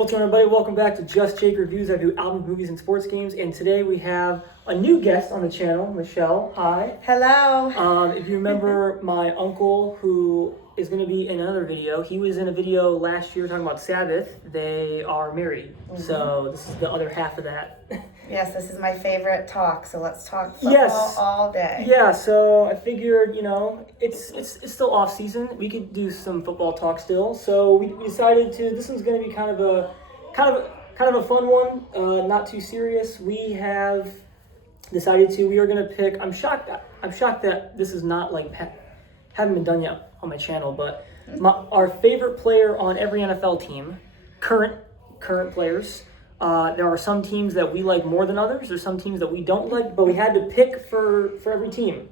What's up, everybody? Welcome back to Just Jake Reviews. I do albums, movies, and sports games. And today we have a new guest on the channel, Michelle. Hi. Hello. If you remember my uncle, who is going to be in another video, he was in a video last year talking about Sabbath. They are married. So this is the other half of that. Yes, this is my favorite talk. So let's talk football all day. Yeah, so I figured, it's still off season. We could do some football talk still. So we decided to. This one's going to be kind of a fun one, not too serious. We have decided to. We are going to pick. I'm shocked that this is not haven't been done yet on my channel, but our favorite player on every NFL team, current players. There are some teams that we like more than others. There's some teams that we don't like, but we had to pick for every team.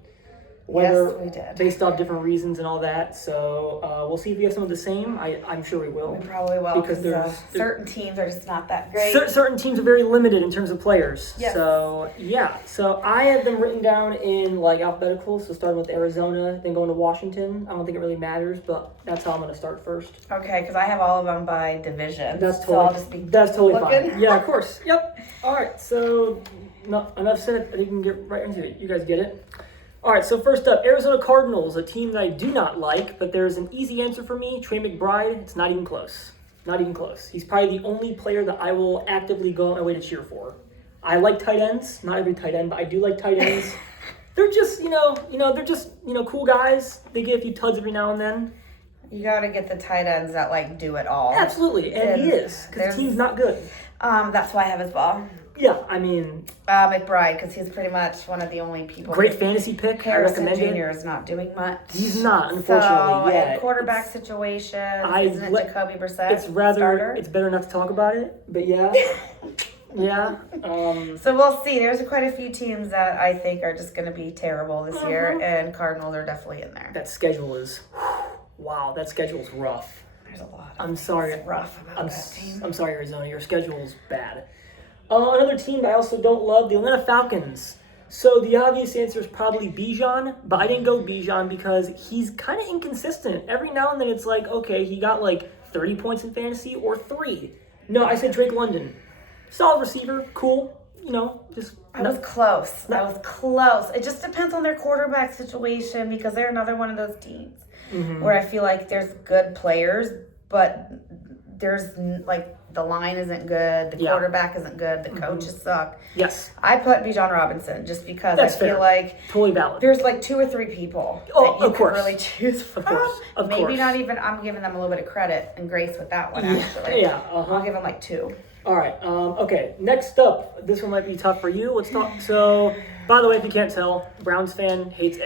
Yes, we did. Based off different reasons and all that. So we'll see if we have some of the same. I'm sure we will. We probably will because there's certain teams are just not that great. Certain teams are very limited in terms of players. Yes. So yeah. So I have them written down in alphabetical. So starting with Arizona, then going to Washington. I don't think it really matters, but that's how I'm going to start first. Okay, because I have all of them by division. That's totally fine. Yeah, of course. Yep. All right. So enough said. I think we can get right into it. You guys get it. All right, so first up, Arizona Cardinals, a team that I do not like, but there's an easy answer for me. Trey McBride, it's not even close. Not even close. He's probably the only player that I will actively go out my way to cheer for. I like tight ends. Not every tight end, but I do like tight ends. They're just, they're just, cool guys. They get a few tuds every now and then. You got to get the tight ends that do it all. Absolutely, and he is, because the team's not good. That's why I have his ball. Yeah, I mean... McBride, because he's pretty much one of the only people... Great fantasy pick. Harrison I recommend Jr. is not doing much. He's not, unfortunately. So, in quarterback situations, isn't it Jacoby Brissett starter? It's better not to talk about it, but yeah. Yeah. So we'll see. There's quite a few teams that I think are just going to be terrible this year, and Cardinals are definitely in there. That schedule is... Wow, that schedule's rough. There's a lot of I'm sorry. rough about that team. I'm sorry, Arizona. Your schedule's bad. Another team I also don't love, the Atlanta Falcons. So the obvious answer is probably Bijan, but I didn't go Bijan because he's kind of inconsistent. Every now and then it's okay, he got 30 points in fantasy or 3. No, I said Drake London. Solid receiver, cool, I was close. It just depends on their quarterback situation because they're another one of those teams where I feel like there's good players, but there's the line isn't good, the quarterback isn't good, the coaches suck. Yes. I put Bijan Robinson just because That's I feel fair. like totally valid. There's 2 or 3 people that you can really choose from. Of Maybe course. not even, I'm giving them a little bit of credit and grace with that one actually. Yeah. I'll give them 2. All right. Okay. Next up, this one might be tough for you. Let's talk. So, by the way, if you can't tell, Browns fan hates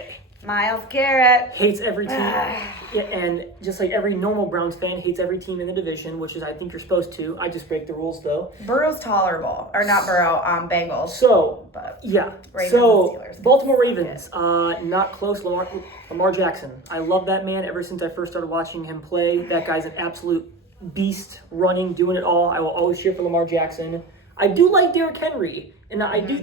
Myles Garrett. Hates every team. Yeah, and just like every normal Browns fan hates every team in the division, which is I think you're supposed to. I just break the rules though. Burrow's tolerable, or not Burrow, Bengals. So but yeah, Ravens and Steelers. Baltimore Ravens, not close. Lamar Jackson. I love that man ever since I first started watching him play. That guy's an absolute beast, running, doing it all. I will always cheer for Lamar Jackson. I do like Derrick Henry. And I do.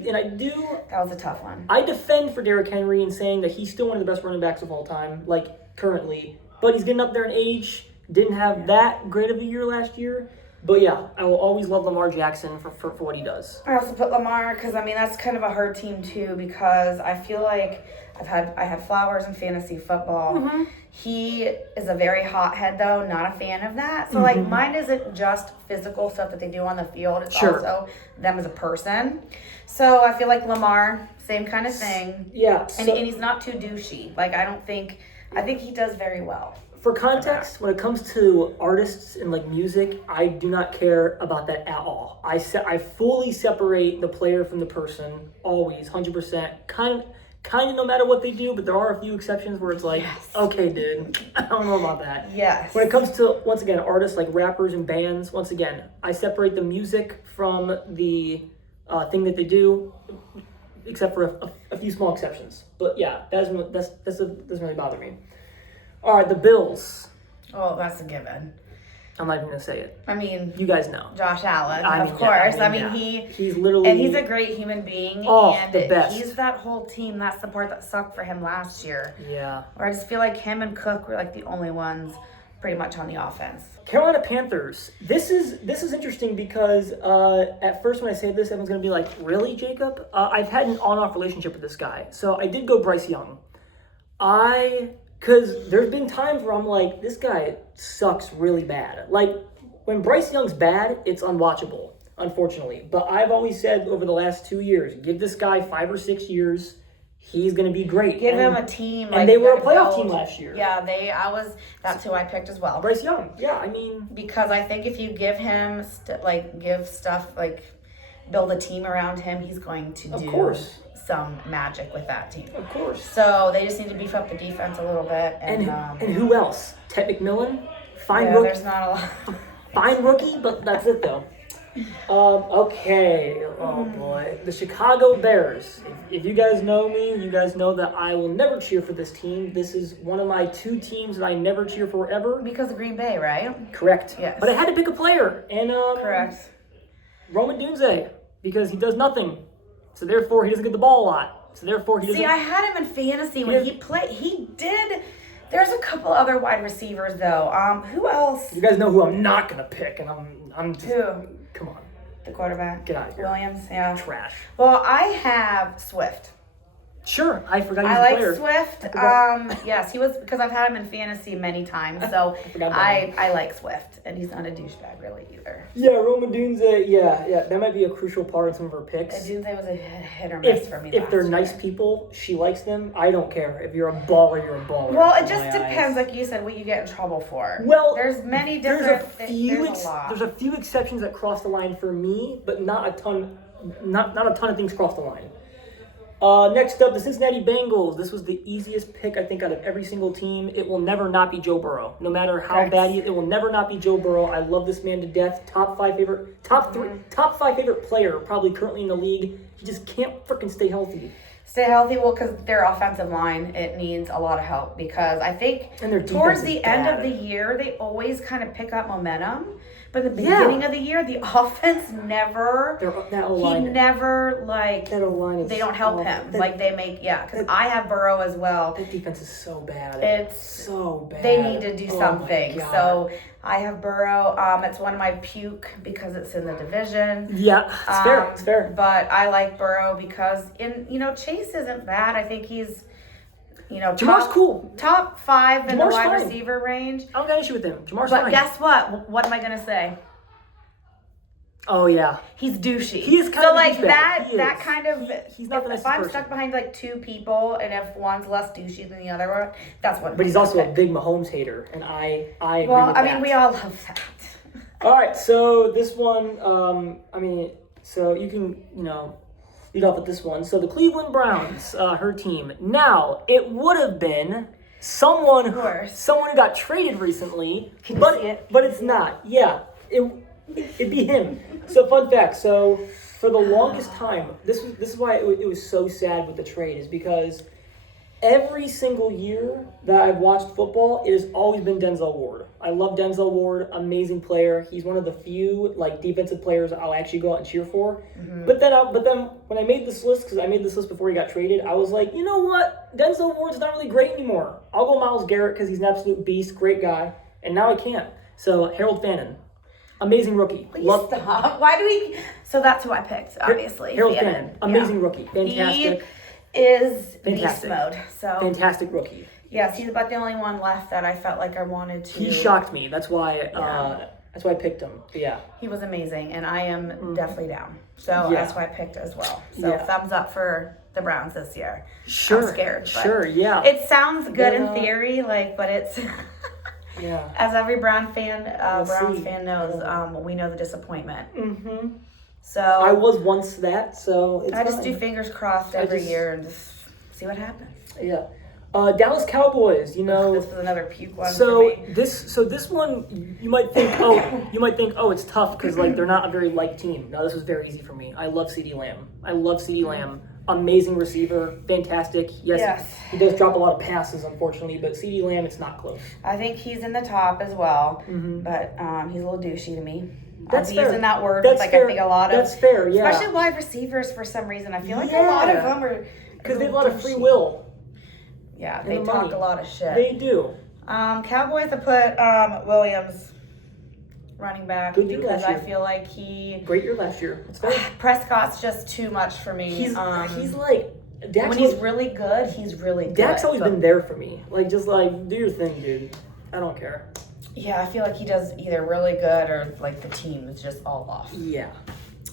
That was a tough one. I defend for Derrick Henry in saying that he's still one of the best running backs of all time, currently. But he's getting up there in age. Didn't have that great of a year last year. But yeah, I will always love Lamar Jackson for what he does. I also put Lamar because that's kind of a hard team too because I feel like I had Flowers in fantasy football. He is a very hothead though, not a fan of that. So mine isn't just physical stuff that they do on the field. It's also them as a person. So I feel like Lamar, same kind of thing. Yeah. And he's not too douchey. I think he does very well. For context, when it comes to artists and music, I do not care about that at all. I fully separate the player from the person, always, 100%. Kind of no matter what they do, but there are a few exceptions where it's okay, dude, I don't know about that. Yes. When it comes to, once again, artists like rappers and bands, once again, I separate the music from the thing that they do, except for a few small exceptions. But yeah, that doesn't really bother me. All right, the Bills. Oh, that's a given. I'm not even gonna say it. I mean, you guys know. Josh Allen, of course. He's literally... And he's a great human being. Oh, and the best. He's that whole team. That's the part that sucked for him last year. Yeah. Where I just feel like him and Cook were the only ones pretty much on the offense. Carolina Panthers. This is interesting because at first when I say this, everyone's going to be like, really, Jacob? I've had an on-off relationship with this guy. So I did go Bryce Young. Because there's been times where I'm like, this guy sucks really bad. Like, when Bryce Young's bad, it's unwatchable, unfortunately. But I've always said over the last 2 years, give this guy 5 or 6 years. He's going to be great. Give him a team. And they were a playoff team last year. Yeah, that's who I picked as well. Bryce Young. Yeah, I mean. Because I think if you give him, build a team around him, he's going to do some magic with that team. Of course. So they just need to beef up the defense a little bit. And who else? Ted McMillan? Fine rookie. There's not a lot. Fine rookie, but that's it though. Okay. Oh boy. The Chicago Bears. If you guys know me, you guys know that I will never cheer for this team. This is one of my 2 teams that I never cheer for ever. Because of Green Bay, right? Correct. Yes. But I had to pick a player. And correct. Roman Dunze. Because he does nothing. So therefore he doesn't get the ball a lot. So therefore he doesn't. See, I had him in fantasy when he played. He did. There's a couple other wide receivers though. Who else? You guys know who I'm not gonna pick, and I'm just. Who? Come on. The quarterback. Get out of here. Williams. Yeah. Trash. Well, I have Swift. Sure, I forgot he's I a player. like Swift. Yes, he was because I've had him in fantasy many times. So I like Swift, and he's not a douchebag really either. Yeah, Roman Dunze. Yeah, that might be a crucial part in some of her picks. Dunze was a hit or miss for me. If they're nice people, she likes them. I don't care. If you're a baller, you're a baller. Well, it just depends, like you said, what you get in trouble for. Well, there's many different. There's a few exceptions that cross the line for me, but not a ton. Not a ton of things cross the line. Next up, the Cincinnati Bengals. This was the easiest pick, I think, out of every single team. It will never not be Joe Burrow. No matter how bad it will never not be Joe Burrow. I love this man to death. Top five favorite player, probably currently in the league. He just can't freaking stay healthy. Well, because their offensive line, it needs a lot of help because I think towards the end of the year, they always kind of pick up momentum. But at the beginning of the year, the offense never, they don't help him. Because I have Burrow as well. That defense is so bad. It's so bad. They need to do something. So I have Burrow. It's one of my puke because it's in the division. Yeah, it's fair. It's fair. But I like Burrow because Chase isn't bad. I think he's Jamar's cool. Top 5 in the wide receiver range. I don't got an issue with him. Jamar's fine. But guess what? What am I gonna say? Oh yeah, he's douchey. He is kind of like that kind of. He's not the nicest person. If I'm stuck behind like 2 people, and if one's less douchey than the other one, that's what. But he's also a big Mahomes hater, and I agree with that. Well, I mean, we all love that. All right, so this one, so you can lead off with this one. So the Cleveland Browns, her team. Now it would have been someone who got traded recently, but it's not. Yeah, it'd be him. So fun fact. So for the longest time, this is why it was so sad with the trade, is because every single year that I've watched football, it has always been Denzel Ward. I love Denzel Ward, amazing player. He's one of the few defensive players I'll actually go out and cheer for. Mm-hmm. But then when I made this list, because I made this list before he got traded, I was like, you know what? Denzel Ward's not really great anymore. I'll go Myles Garrett because he's an absolute beast, great guy. And now I can't. So Harold Fannin, amazing rookie. Stop. Why do we? So that's who I picked, obviously. Harold Fannin, amazing rookie, fantastic. He is beast mode. So fantastic rookie. Yes, he's about the only one left that I felt like I wanted to. He shocked me. That's why. That's why I picked him. But yeah. He was amazing, and I am definitely down. So that's why I picked as well. So thumbs up for the Browns this year. Sure. I'm scared. Sure. Yeah. It sounds good in theory, but it's. Yeah. As every Browns fan knows, we know the disappointment. Mm-hmm. So I was once that, so it's I just do fingers crossed every year and just see what happens. Yeah. Dallas Cowboys, This was another puke one so for me. This one you might think, it's tough because they're not a very liked team. No, this was very easy for me. I love CeeDee Lamb. Amazing receiver, fantastic. Yes, he does drop a lot of passes, unfortunately, but CeeDee Lamb, it's not close. I think he's in the top as well, but he's a little douchey to me. That's fair. Using that word, That's fair. I think a lot of. That's fair, yeah. Especially wide receivers for some reason. I feel like a lot of them are. Because they have a lot of free will. Yeah, they talk a lot of shit. They do. Cowboys have put Williams running back Good year because last year. I feel like he Great year last year. It's fair. Prescott's just too much for me. He's like Dak's when he's really good, he's really good. Dak's always been there for me. Like, just like, do your thing, dude. I don't care. Yeah, I feel like he does either really good or like the team is just all off. Yeah.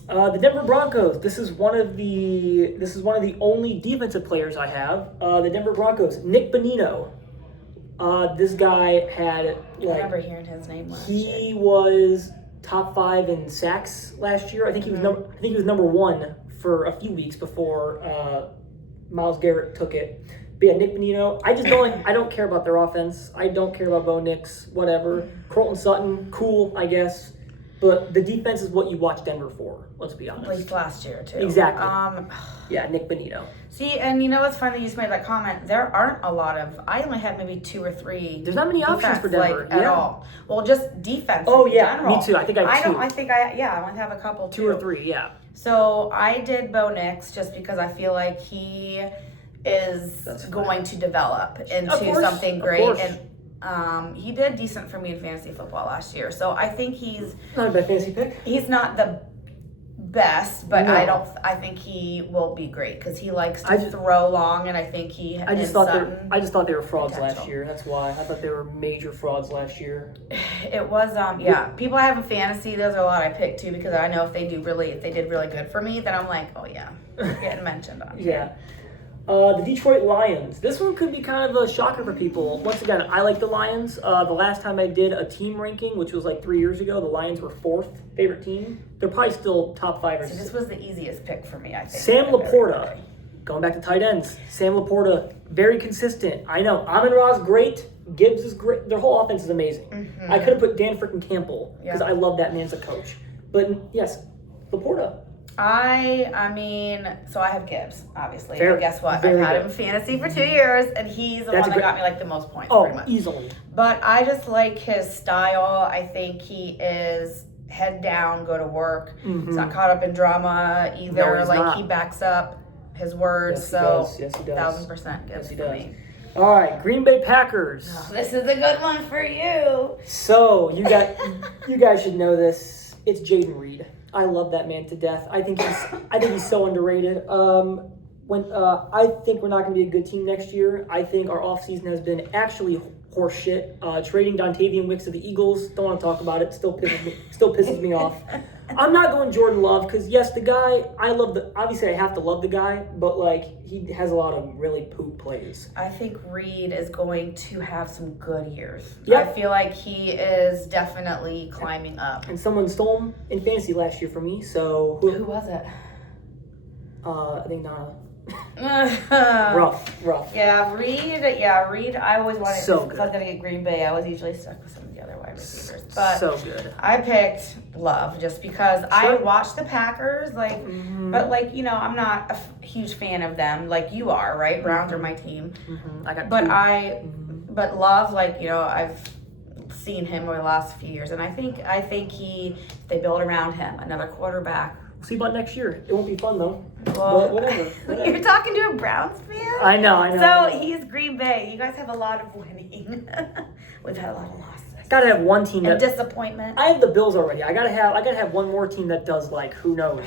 The Denver Broncos. This is one of the only defensive players I have. The Denver Broncos. Nick Bonino. This guy had I remember hearing his name last year. he was top 5 in sacks last year. I think he was number 1 for a few weeks before Myles Garrett took it. But yeah, Nick Bonino. I don't care about their offense. I don't care about Bo Nix. Whatever. Cortland Sutton. Cool, I guess. But the defense is what you watch Denver for. Let's be honest. At least last year too. Exactly. Yeah, Nick Bonino. See, and you know what's funny? You just made that comment. There aren't a lot of. I only had maybe 2 or 3. There's not many options for Denver at all. Well, just defense. Oh in yeah, general. me too. I think I have 2. I only have a couple. 2 or 3. Yeah. So I did Bo Nix just because I feel like he is going to develop into something great. And he did decent for me in fantasy football last year. So I think he's not a bad fantasy pick. He's not the best, but No. I think he will be great because he likes to throw long, and I think I just thought they were frauds last year. That's why I thought they were major frauds last year. It was people I have in fantasy, those are a lot I picked too because I know if they did really good for me, then I'm like, oh yeah, they're getting mentioned on here. Yeah. The Detroit Lions. This one could be kind of a shocker for people. Once again, I like the Lions. The last time I did a team ranking, which was like 3 years ago, the Lions were 4th favorite team. They're probably still top 5 or 6. So this was the easiest pick for me, I think. Sam Laporta. Going back to tight ends. Sam Laporta, very consistent. I know. Amon-Ra's great. Gibbs is great. Their whole offense is amazing. Mm-hmm. I could have put Dan freaking Campbell because I love that man as a coach. But yes, Laporta. I mean, so I have Gibbs, obviously. Fair. And guess what? Very I've had good. him in fantasy for 2 years, and he's the one that got me like the most points, pretty much. Easily. But I just like his style. I think he is head down, go to work. Mm-hmm. He's not caught up in drama either. No, he's not. He backs up his words. Yes, he does. 1,000% Gibbs Yes, he for does. me. All right, Green Bay Packers. Oh, this is a good one for you. So you guys should know this. It's Jaden Reed. I love that man to death. I think he's so underrated. I think we're not going to be a good team next year. I think our offseason has been actually horseshit. Trading Dontavian Wicks to the Eagles. Don't want to talk about it. Still pisses me off. I'm not going Jordan Love because yes, the guy obviously I have to love the guy, but like he has a lot of really poop plays. I think Reed is going to have some good years. Yep. I feel like he is definitely climbing up. And someone stole him in fantasy last year from me. So who was it? I think Nana. Rough. Yeah, Reed. I always wanted so if I was gonna get Green Bay, I was usually stuck with some of the other wide receivers. But so good. I picked Love just because I watched the Packers, but I'm not a huge fan of them like you are, right? Browns are my team. Mm-hmm. But Love, I've seen him over the last few years, and I think if they build around him, another quarterback. We'll see about next year. It won't be fun though. Well, but whatever. You're talking to a Browns fan? I know. So he's Green Bay. You guys have a lot of winning. We've had a lot of losses. Gotta have one team and disappointment. I have the Bills already. I gotta have one more team that does who knows.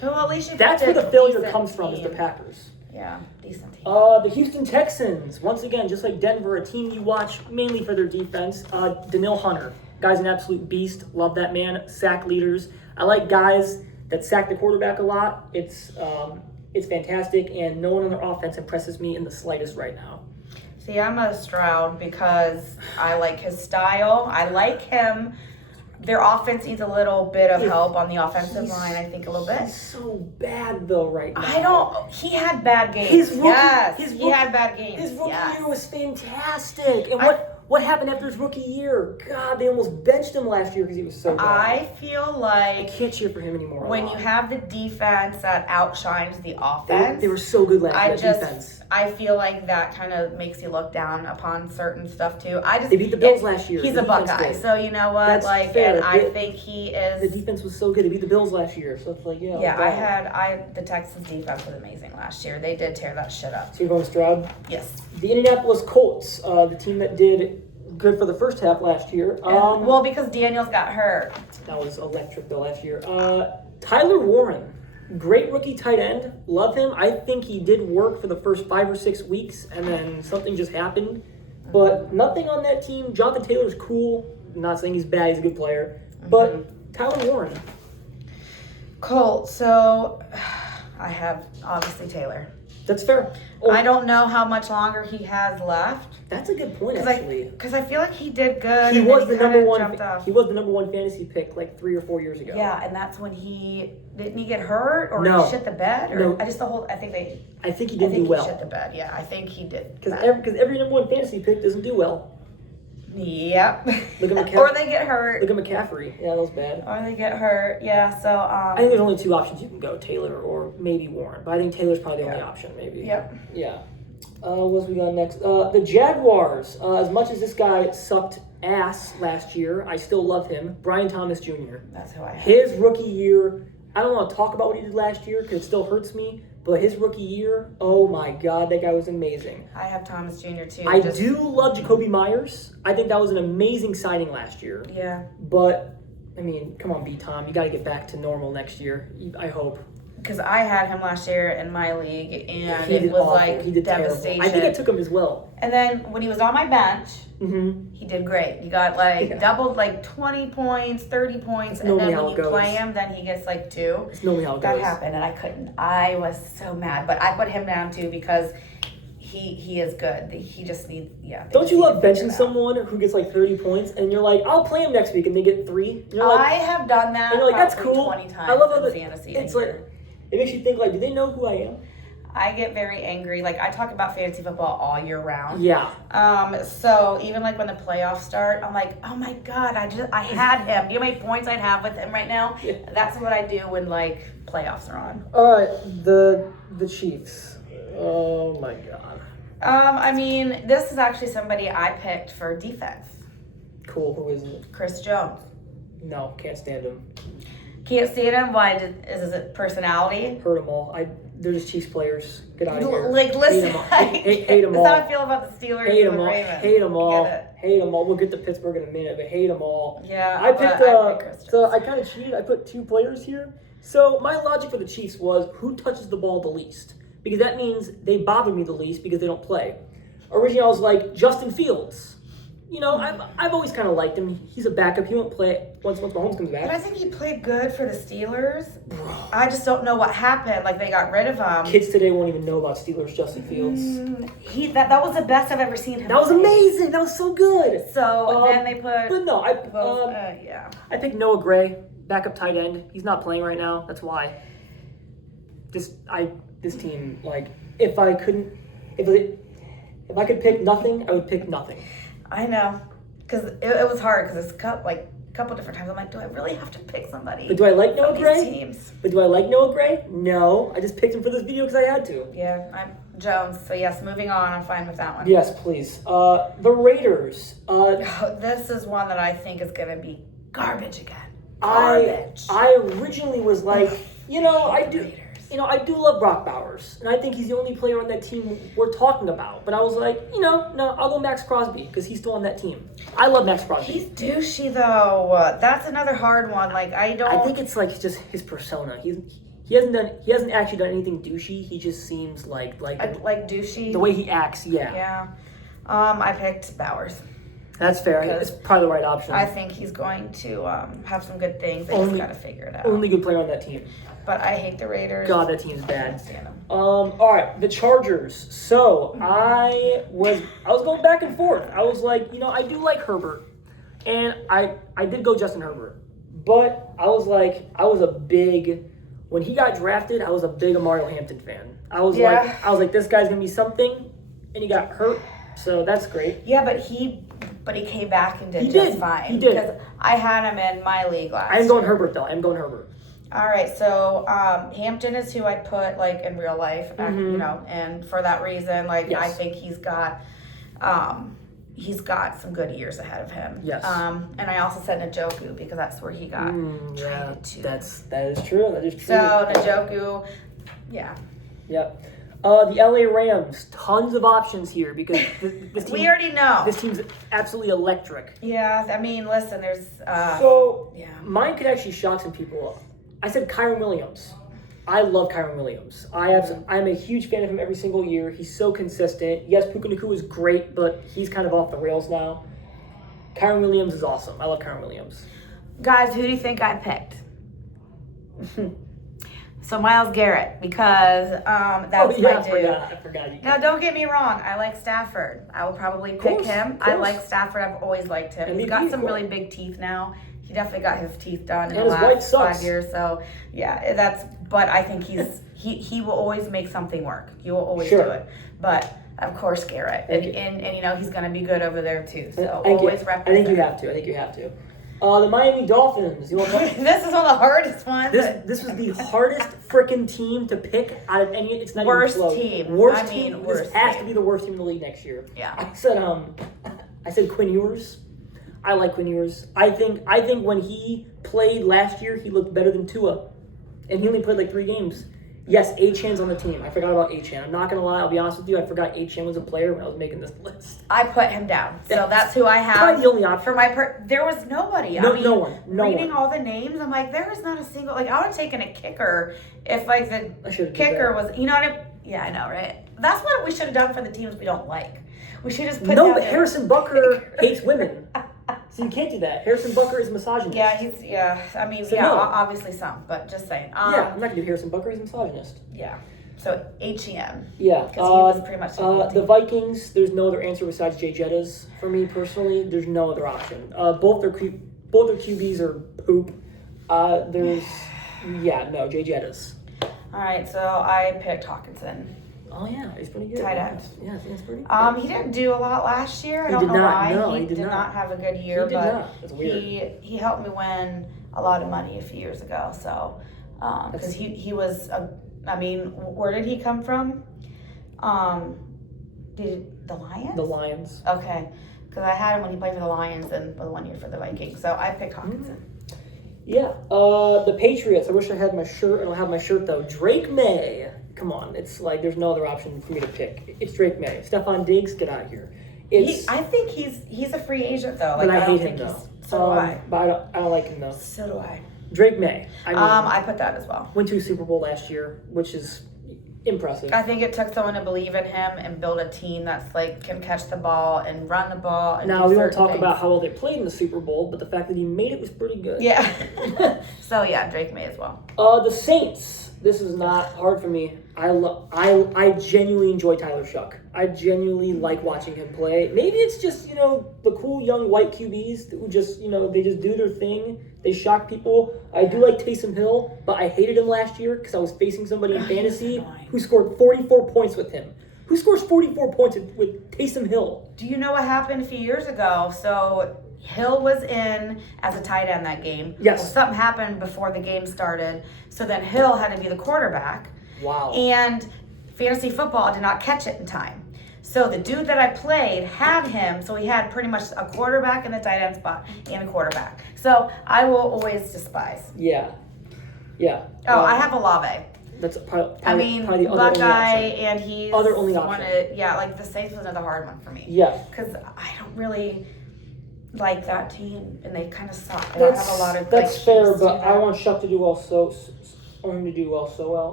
Well, at least that's where the failure comes from is the Packers. Yeah, decent team. The Houston Texans. Once again, just like Denver, a team you watch mainly for their defense. Daniil Hunter. Guy's an absolute beast. Love that man. Sack leaders. I like guys that sack the quarterback a lot. It's fantastic, and no one on their offense impresses me in the slightest right now. See, I'm a Stroud because I like his style. I like him. Their offense needs a little bit of help on the offensive line, I think a little bit. He's so bad, though, right now. He had bad games. He had bad games. His rookie year was fantastic. And what happened after his rookie year? God, they almost benched him last year because he was so bad. I feel like I can't cheer for him anymore. When you have the defense that outshines the offense, they were so good last year. Defense. I feel like that kind of makes you look down upon certain stuff too. They beat the Bills last year. He's a Buckeye, so you know what? That's fair. And I think he is. The defense was so good. They beat the Bills last year, so it's like the Texans defense was amazing last year. They did tear that shit up. So you're going Stroud? Yes. The Indianapolis Colts, the team that did good for the first half last year. Well, because Daniels got hurt. That was electric though last year. Tyler Warren, great rookie tight end. Love him. I think he did work for the first 5 or 6 weeks, and then something just happened. But nothing on that team. Jonathan Taylor's cool. I'm not saying he's bad. He's a good player. But Tyler Warren. Cool. So I have obviously Taylor. That's fair. I don't know how much longer he has left. That's a good point, actually. Because I feel like he did good. He was the number one. Jumped off. He was the number one fantasy pick like 3 or 4 years ago. Yeah, and that's when didn't he get hurt or No. he shit the bed or No. I think he didn't do well. He shit the bed. Yeah, I think he did. Because every number one fantasy pick doesn't do well. Yep. Look at or they get hurt. Look at McCaffrey. Yeah, that was bad. Or they get hurt. Yeah. So I think there's only 2 options you can go: Taylor or maybe Warren. But I think Taylor's probably the only option, maybe. Yep. Yeah. What else we got next? The Jaguars. As much as this guy sucked ass last year, I still love him. Brian Thomas Jr. That's who I have. His rookie year. I don't want to talk about what he did last year because it still hurts me. But his rookie year, oh my God, that guy was amazing. I have Thomas Jr. too. I do love Jacoby Myers. I think that was an amazing signing last year. Yeah. But, I mean, come on, B-Tom. You got to get back to normal next year, I hope. Because I had him last year in my league, and He it did was awful. like He did devastation. terrible. I think I took him as well. And then when he was on my bench, Mm-hmm. he did great. He got doubled 20 points, 30 points, and then when you play him, then he gets 2. It's normally how it That goes. happened, and I couldn't. I was so mad, but I put him down too because he is good. He just needs Don't you love benching someone who gets 30 points and you're like, I'll play him next week, and they get 3? You're like, I have done that. and you're like, that's probably cool. 20 times I love in fantasy. It's it makes you think do they know who I am? I get very angry. I talk about fantasy football all year round. Yeah. So even when the playoffs start, I'm like, oh my God, I had him. Do you know how many points I'd have with him right now? Yeah. That's what I do when playoffs are on. All right, the Chiefs. Oh my God. I mean, this is actually somebody I picked for defense. Cool. Who is it? Chris Jones. No, can't stand him. Can't stand him. Why? Is it personality? Hurt them all. They're just Chiefs players. Get out of here. Listen. Hate them all. That's how I feel about the Steelers Hate and them the all. Ravens. Hate them all. Get it. Hate them all. We'll get to Pittsburgh in a minute, but hate them all. Yeah. I picked Chris Jones. so I kind of cheated. I put 2 players here. So my logic for the Chiefs was who touches the ball the least, because that means they bother me the least because they don't play. Originally, I was like Justin Fields. I've always kind of liked him. He's a backup. He won't play once Mahomes comes back. But I think he played good for the Steelers. I just don't know what happened. They got rid of him. Kids today won't even know about Steelers Justin Fields. That was the best I've ever seen him. That was amazing. That was so good. So then they put. But no, I picked Noah Gray, backup tight end. He's not playing right now. That's why. This team, if I could pick nothing, I would pick nothing. I know, because it was hard because it's a couple different times. I'm like, do I really have to pick somebody? But do I like Noah Gray? Teams? But do I like Noah Gray? No, I just picked him for this video because I had to. Yeah, I'm Jones. So yes, moving on. I'm fine with that one. Yes, please. The Raiders. This is one that I think is going to be garbage again. I originally was like, I do love Brock Bowers, and I think he's the only player on that team we're talking about. But I was like, no, I'll go Max Crosby because he's still on that team. I love Max Crosby. He's douchey though. That's another hard one. I think it's just his persona. He hasn't actually done anything douchey. He just seems like douchey. The way he acts, yeah. Yeah. I picked Bowers. That's fair. It's probably the right option. I think he's going to have some good things. They just got to figure it out. Only good player on that team. But I hate the Raiders. God, that team's bad. Stand them. All right, the Chargers. So I was going back and forth. I was like, I do like Herbert, and I did go Justin Herbert, but I was when he got drafted, I was a big Mario Hampton fan. I was like, this guy's gonna be something, and he got hurt, so that's great. Yeah, but he came back and did just fine. He did. Because I had him in my league last year. I'm going Herbert, though. I'm going Herbert. All right, so Hampton is who I put in real life, and for that reason, yes. I think he's got some good years ahead of him. Yes. And I also said Njoku because that's where he got traded to. That is true. That is true. So Njoku, yeah. Yep. The LA Rams, tons of options here because this team, We already know. This team's absolutely electric. Yeah, I mean, listen, there's. Mine could actually shock some people. I said Kyron Williams. I love Kyron Williams. I'm a huge fan of him every single year. He's so consistent. Yes, Puka Nacua is great, but he's kind of off the rails now. Kyron Williams is awesome. I love Kyron Williams. Guys, who do you think I picked? So Myles Garrett, because that's my dude. I forgot you. Now, don't get me wrong. I like Stafford. I will probably pick him. I like Stafford. I've always liked him. He's got some really big teeth now. He definitely got his teeth done in the last 5 years. So yeah, but I think he will always make something work. He will always do it. But of course, Garrett, and he's going to be good over there too. So always represent. I think you have to. The Miami Dolphins. You want to This is one of the hardest ones. This was the hardest freaking team to pick out of any. It's not worst even close. Team. Worst team. This has to be the worst team in the league next year. Yeah. I said Quinn Ewers. I like Quinn Ewers. I think when he played last year, he looked better than Tua, and he only played like 3 games. Yes, Achan's on the team. I forgot about Achan. I'm not gonna lie. I'll be honest with you. I forgot Achan was a player when I was making this list. I put him down, so that's who I have. Probably the only option for my. There was nobody. No one. Reading all the names, I'm like, there is not a single. Like, I would have taken a kicker if like the kicker was. You know what I mean? Yeah, I know, right? That's what we should have done for the teams we don't like. We should just put. No, but Harrison Butker hates women. So you can't do that. Harrison Butker is misogynist. Yeah, I mean, obviously some, but just saying. I'm not going to do Harrison Butker. He's a misogynist. Yeah. So HEM. Yeah. Because he was pretty much the Vikings, there's no other answer besides Jay Jettas. For me personally, there's no other option. Both their QBs are poop. Jay Jettas. All right, so I picked Hawkinson. Oh yeah, he's pretty good. Tight end. Yeah, I think it's pretty good. He didn't do a lot last year. I don't know why. No, he did not have a good year, he did not. That's weird. He helped me win a lot of money a few years ago. So, because he was where did he come from? The Lions? The Lions. Okay, because I had him when he played for the Lions and the 1 year for the Vikings. So I picked Hawkinson. Yeah. The Patriots. I wish I had my shirt. I don't have my shirt though. Drake May. Come on, it's like there's no other option for me to pick. It's Drake May. Stephon Diggs, get out of here. I think he's a free agent though. Like, but I hate him though. So do I. But I don't like him though. So do I. Drake May. I put that as well. Went to a Super Bowl last year, which is impressive. I think it took someone to believe in him and build a team that's like can catch the ball and run the ball. And now we won't talk about how well they played in the Super Bowl, but the fact that he made it was pretty good. Yeah. So yeah, Drake May as well. The Saints. This is not hard for me. I genuinely enjoy Tyler Shuck. I genuinely like watching him play. Maybe it's just, the cool young white QBs who just, they just do their thing. They shock people. I do like Taysom Hill, but I hated him last year because I was facing somebody in fantasy who scored 44 points with him. Who scores 44 points with Taysom Hill? Do you know what happened a few years ago? So Hill was in as a tight end that game. Yes. Well, something happened before the game started. So then Hill had to be the quarterback. Wow. And fantasy football did not catch it in time. So the dude that I played had him. So he had pretty much a quarterback in the tight end spot and a quarterback. So I will always despise. Yeah. Yeah. Oh, I have Olave. That's probably the other Buckeye, only option. and he's other only option. Like the Saints was another hard one for me. Yeah. Because I don't really like that team, and they kind of suck. I don't have a lot of. That's fair, but I want Shuck to do well.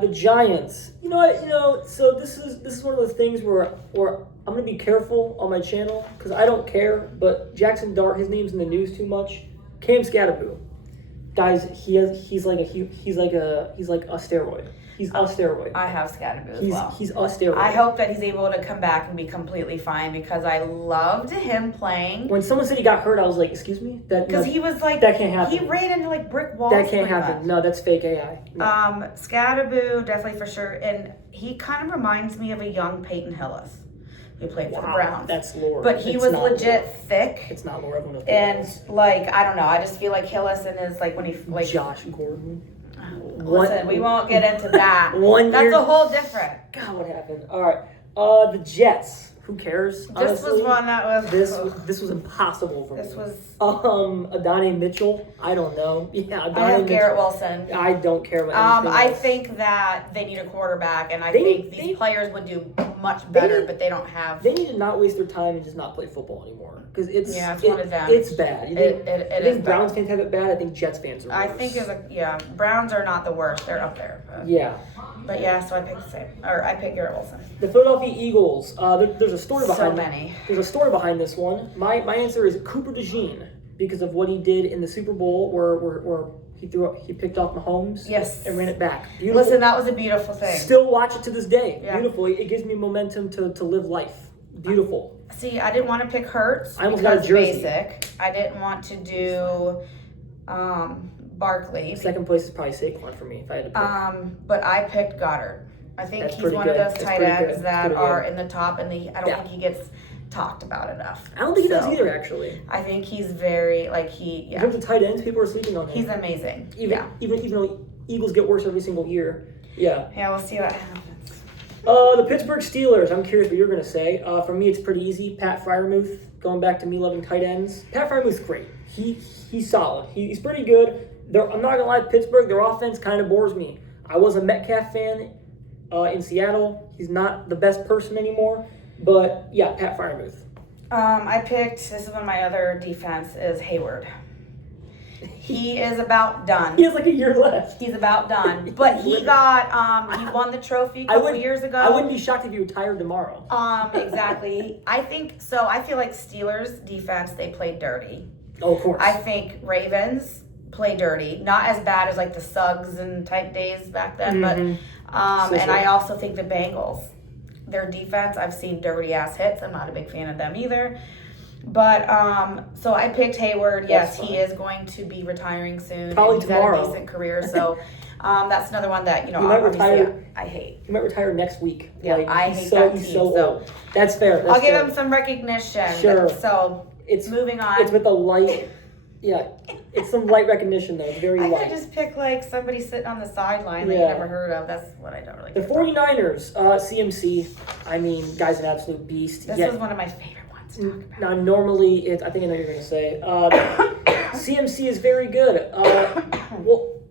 The Giants. You know what? So this is one of those things where I'm gonna be careful on my channel because I don't care. But Jackson Dart, his name's in the news too much. Cam Scatterboo. Guys, he's like a steroid. He's a steroid. I have Scatterboo as well. He's a steroid. I hope that he's able to come back and be completely fine because I loved him playing. When someone said he got hurt, I was like, "Excuse me?" Because he was like, that can't happen. He ran into like brick walls. That can't happen. Much. No, that's fake AI. No. Scatterboo definitely for sure, and he kind of reminds me of a young Peyton Hillis. Who played for the Browns. That's lore. But he was legit thick. It's not lore. Everyone knows. And I don't know. I just feel like Hillis and his when he Josh Gordon. Listen, we won't get into that. That's a whole different. God, what happened? All right. The Jets. who cares? This Honestly, was one that was. this was impossible for me. This was. Adonai Mitchell. I don't know. Yeah, Adonai I have Mitchell. Garrett Wilson. I don't care about anything I else. think that they need a quarterback, and I They- think they- these players would do much better, but they don't have. They need to not waste their time and just not play football anymore because it's one of them. It's bad. You think, It I think is Browns bad. fans have it bad. I think Jets fans are worse. I think Browns are not the worst. They're up there. Yeah. But yeah, so I picked the same, or I picked Garrett Wilson. The Philadelphia Eagles. There's a story So behind many. There's a story behind this one. My answer is Cooper DeJean because of what he did in the Super Bowl, where he picked off Mahomes. Yes. And ran it back. Beautiful. Listen, that was a beautiful thing. Still watch it to this day. Yeah. Beautiful. It gives me momentum to live life. Beautiful. See, I didn't want to pick Hurts I almost got a because jersey. basic. I didn't want to do Barkley. Second place is probably Saquon for me if I had to pick. But I picked Goddard. I think That's he's pretty one good. of those That's tight pretty ends good. that That's pretty are good. in the top, and I don't Yeah. think he gets talked about enough. I don't think he does So, either, actually. I think he's very In terms of tight ends, people are sleeping on him. He's amazing. Even though Eagles get worse every single year. Yeah. Yeah, we'll see what happens. The Pittsburgh Steelers. I'm curious what you're going to say. For me, it's pretty easy. Pat Freiermuth, going back to me loving tight ends. Pat Freiermuth's great. He's solid. He's pretty good. I'm not going to lie, Pittsburgh, their offense kind of bores me. I was a Metcalf fan in Seattle. He's not the best person anymore. But, yeah, Pat Freiermuth. I picked, this is one of my other defense, is Hayward. He is about done. He has like a year left. He's about done. But he won the trophy a couple years ago. I wouldn't be shocked if he retired tomorrow. Exactly. I feel like Steelers defense, they played dirty. Oh, of course. I think Ravens play dirty. Not as bad as like the Suggs and type days back then, but and I also think the Bengals, their defense, I've seen dirty ass hits. I'm not a big fan of them either. But so I picked Hayward. Yes, he is going to be retiring soon. Probably He's tomorrow. had a decent career, so that's another one that He might retire. I hate. He might retire next week. Yeah, I hate that team. He's so old. That's fair. I'll give him some recognition. Sure. So It's moving on. It's with a light. Yeah, it's some light recognition though. It's very I light. could just pick like somebody sitting on the sideline that you never heard of. That's what I don't really The care about. 49ers, CMC. I mean, guy's an absolute beast. This was one of my favorite ones to talk about. Now, normally, I think I know what you're going to say. CMC is very good.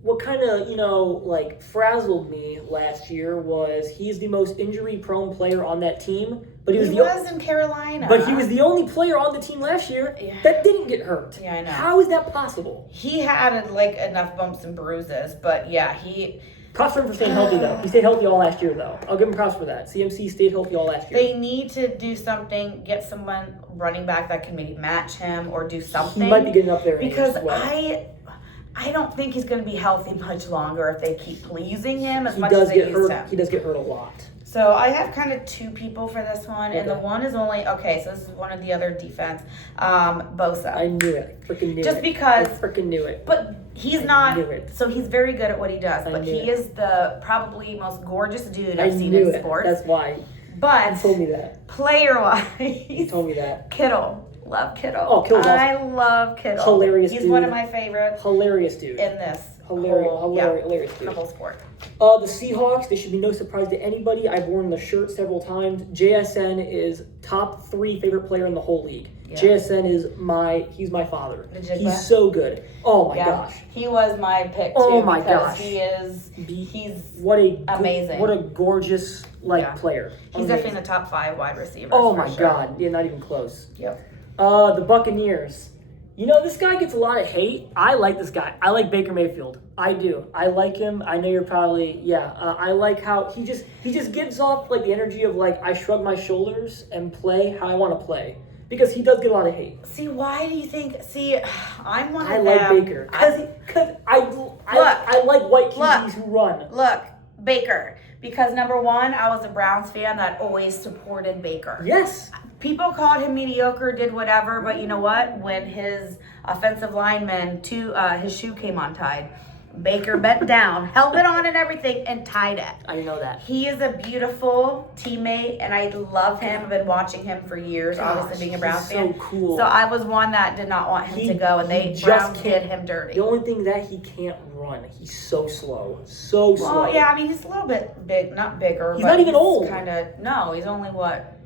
What kind of, frazzled me last year was he's the most injury-prone player on that team. But he was in Carolina. But he was the only player on the team last year that didn't get hurt. Yeah, I know. How is that possible? He had, enough bumps and bruises, but yeah, he... Props for him for staying healthy, though. He stayed healthy all last year, though. I'll give him props for that. CMC stayed healthy all last year. They need to do something, get someone running back that can maybe match him or do something. He might be getting up there in age because as well. I don't think he's going to be healthy much longer if they keep pleasing him as He much does as they get used hurt. him. He does get hurt a lot. So I have kind of two people for this one, and the Okay. one is only so this is one of the other defense, Bosa. I knew it. Freaking knew it. Just because- I freaking knew it. But he's I not. knew it. So he's very good at what he does. I But knew he it. is the probably most gorgeous dude I I've seen knew in it. sports. That's why. But You told me that. player-wise, You told me that. Kittle. Love Kittle. Oh, Kittle's I love Kittle. Hilarious He's dude. one of my favorites Hilarious dude. in this Hilarious the dude. whole sport. The Seahawks, they should be no surprise to anybody. I've worn the shirt several times. JSN is top 3 favorite player in the whole league. Yeah. JSN is he's my father. The Jigba? He's so good. Oh my gosh. He was my pick too. Oh my because gosh. He's Amazing. What a gorgeous player. He's Amazing. definitely in the top 5 wide receivers. Oh for my sure. god. Yeah, not even close. Yep. The Buccaneers. This guy gets a lot of hate. I like this guy. I like Baker Mayfield. I do. I like him. I know you're probably, I like how he just gives off the energy of I shrug my shoulders and play how I want to play. Because he does get a lot of hate. See, why do you think? See, I'm one of I them. like Baker. Because I like white QBs who run. Look, Baker. Because number one, I was a Browns fan that always supported Baker. Yes. People called him mediocre, did whatever, but you know what? When his offensive lineman, his shoe came untied, Baker bent down, helmet on and everything, and tied it. I didn't know that. He is a beautiful teammate, and I love him. I've been watching him for years, obviously being a Browns fan. So cool. So I was one that did not want him to go, and Browns did him dirty. The only thing that he can't run, he's so slow. So slow. Well, yeah, I mean, he's a little bit big, not bigger. He's but not even old. No, he's only what?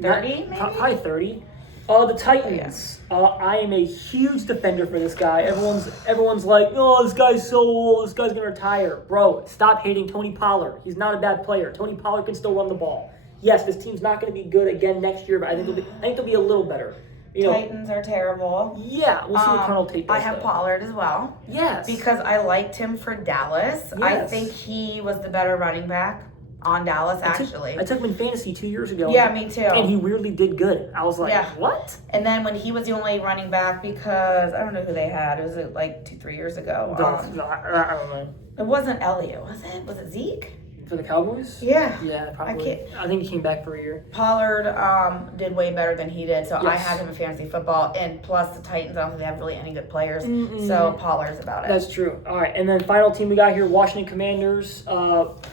30 maybe? Probably 30. The Titans. I am a huge defender for this guy. Everyone's like, oh, this guy's so old. This guy's gonna retire. Bro, stop hating Tony Pollard. He's not a bad player. Tony Pollard can still run the ball. Yes, this team's not going to be good again next year, but I think they'll be a little better. Titans are terrible. Yeah, we'll see what Colonel Tate does. I have Pollard as well. Yes. Because I liked him for Dallas. Yes. I think he was the better running back on Dallas, actually. I took him in fantasy 2 years ago. Yeah, me too. And he weirdly did good. I was like, what? And then when he was the only running back, because I don't know who they had. It was like 2-3 years ago. I don't know. It wasn't Elliott, was it? Was it Zeke? For the Cowboys? Yeah. Yeah, probably. I think he came back for a year. Pollard did way better than he did, so yes. I had him in fantasy football. And plus the Titans, I don't think they have really any good players, so Pollard's about it. That's true. All right, and then final team we got here, Washington Commanders.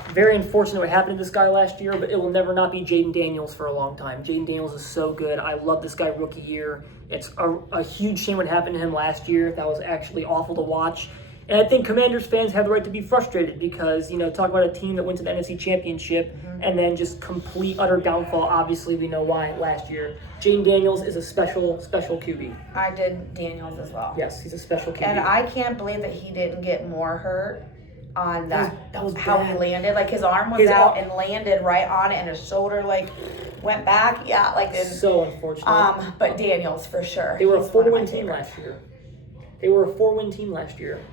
Very unfortunate what happened to this guy last year, but it will never not be Jaden Daniels for a long time. Jaden Daniels is so good. I love this guy rookie year. It's a huge shame what happened to him last year. That was actually awful to watch. And I think Commanders fans have the right to be frustrated because, talk about a team that went to the NFC Championship and then just complete, utter downfall. Obviously, we know why last year. Jaden Daniels is a special QB. I did Daniels as well. Yes, he's a special QB. And I can't believe that he didn't get more hurt on that was how bad. He landed. Like, his arm was out and landed right on it, and his shoulder, went back. Yeah, so unfortunate. But Daniels, for sure. They were a 4-win team last year.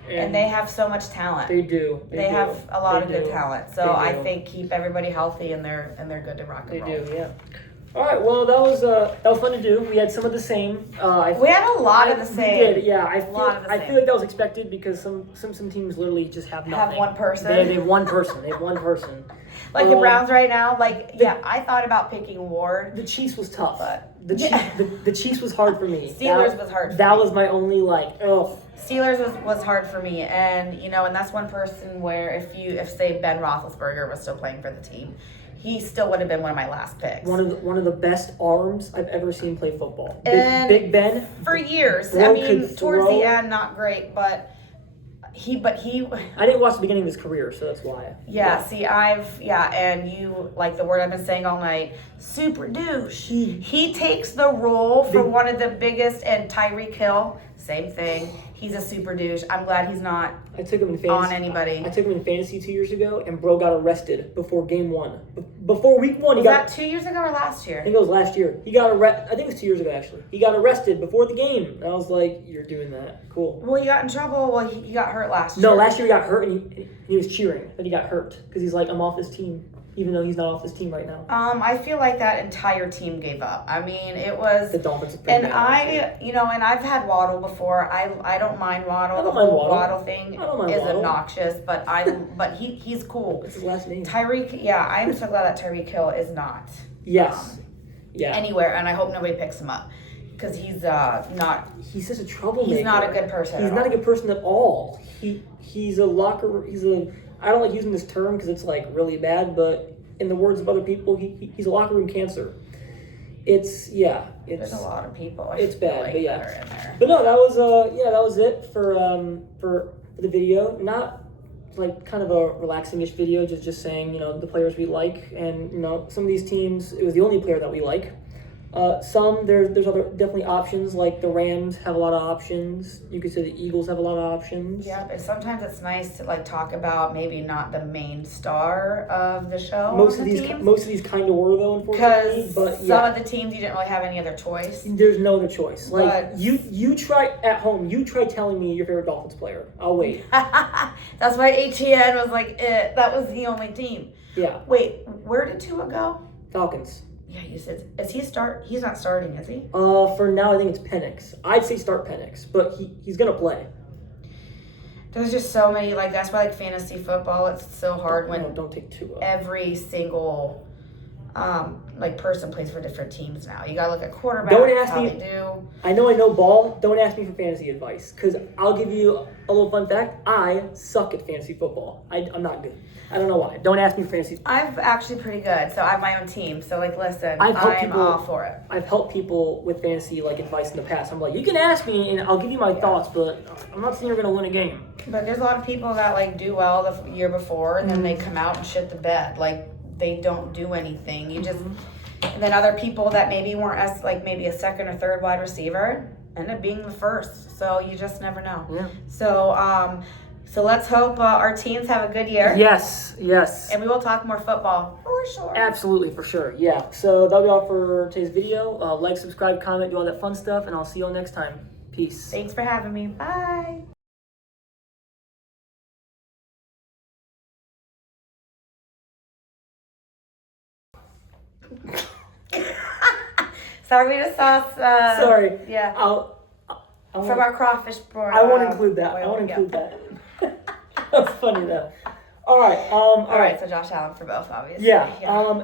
And they have so much talent. They do. They have a lot of good talent. So I think keep everybody healthy and they're good to rock and roll. They do, yeah. All right, well, that was fun to do. We had some of the same. We had a lot of the same. We did, yeah. I feel like that was expected because some teams literally just have nothing. Have one person. They have one person. Like the Browns right now. I thought about picking Ward. The Chiefs was tough. But the Chiefs was hard for me. Steelers was hard for me. That was my only Steelers was hard for me, and and that's one person where if say Ben Roethlisberger was still playing for the team, he still would have been one of my last picks. One of the best arms I've ever seen play football. And Big Ben for years. I mean, towards the end, not great, but he. I didn't watch the beginning of his career, so that's why. Yeah. See, and you like the word I've been saying all night. Super douche. He takes the role for one of the biggest, and Tyreek Hill, same thing. He's a super douche. I'm glad he's not I took him in fantasy. On anybody. I took him in fantasy 2 years ago, and bro got arrested before game 1. Before week 1, was that 2 years ago or last year? I think it was last year. He got arrested. I think it was 2 years ago, actually. He got arrested before the game. And I was like, you're doing that. Cool. Well, he got in trouble. Well, he got hurt last year. No, last year he got hurt, and he was cheering that he got hurt. Because he's like, I'm off this team. Even though he's not off this team right now. I feel like that entire team gave up. I mean, it was the Dolphins. And and I've had Waddle before. I don't mind Waddle. The whole Waddle thing is obnoxious, but he's cool. What's his last name? Tyreek. Yeah, I am so glad that Tyreek Hill is not. Yes. Anywhere, and I hope nobody picks him up because he's not. He's such a troublemaker. He's not a good person. He's not a good person at all. He's a. I don't like using this term because it's really bad, but in the words of other people, he's a locker room cancer. There's a lot of people. It's bad, but that are in there. But no, that was it for the video. Not kind of a relaxing-ish video, just saying the players we like, and some of these teams. It was the only player that we like. There's other definitely options, like the Rams have a lot of options. You could say the Eagles have a lot of options. Yeah, but sometimes it's nice to talk about maybe not the main star of the show. Most of these kind of were though, unfortunately. But some of the teams you didn't really have any other choice. There's no other choice. You try at home. You try telling me your favorite Dolphins player. I'll wait. That's why HEN was that was the only team. Yeah. Wait, where did Tua go? Falcons. Yeah, you said, he's not starting, is he? For now, I think it's Penix. I'd say start Penix, but he's going to play. There's just so many, that's why, fantasy football, it's so hard when don't take Tua. Every single, person plays for different teams now. You got to look at quarterbacks, don't ask how me, they do. I know ball. Don't ask me for fantasy advice, because I'll give you a little fun fact. I suck at fantasy football. I'm not good. I don't know why. Don't ask me for fantasy. I'm actually pretty good, so I have my own team. So, listen, I'm all for it. I've helped people with fantasy, advice in the past. I'm like, you can ask me, and I'll give you my thoughts, but I'm not saying you're going to win a game. But there's a lot of people that, do well the year before, and then they come out and shit the bed. They don't do anything. You just... And then other people that maybe weren't as like maybe a second or third wide receiver end up being the first. So you just never know. Yeah. So let's hope our teams have a good year. Yes. And we will talk more football for sure. Absolutely, for sure. Yeah. So that'll be all for today's video. Like, subscribe, comment, do all that fun stuff, and I'll see you all next time. Peace. Thanks for having me. Bye. Sorry, we just saw. Sorry. Yeah. From our crawfish board. I won't include that. That was funny though. All right. All right. So Josh Allen for both, obviously. Yeah.